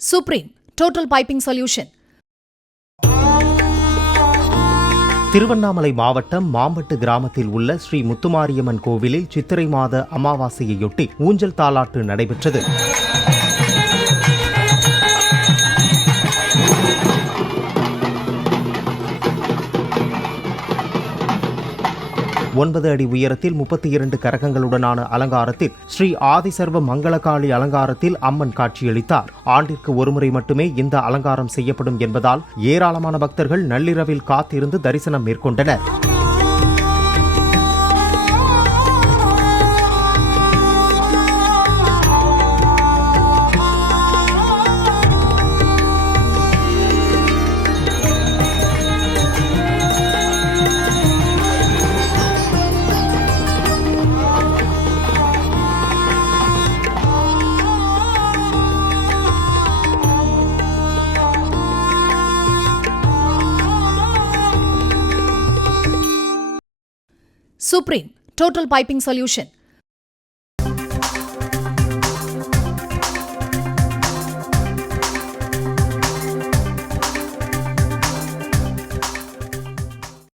Supreme Total Piping Solution. Tiruvannamalai மாவட்டம் மாம்பட்டு கிராமத்தில் உள்ள ஸ்ரீ முத்துமாரியம்மன் கோவிலில் சித்திரை மாத அமாவாசையையொட்டி ஊஞ்சல் தாலாட்டு நடைபெற்றது. ஒன்பது அடி உயரத்தில் 32 கரகங்களுடனான அலங்காரத்தில் ஸ்ரீ ஆதிசர்வ மங்களகாளி அலங்காரத்தில் அம்மன் காட்சியளித்தார். ஆண்டிற்கு ஒருமுறை மட்டுமே இந்த அலங்காரம் செய்யப்படும் என்பதால் ஏராளமான பக்தர்கள் நள்ளிரவில் காத்திருந்து தரிசனம் மேற்கொண்டனர். Supreme Total Piping Solution.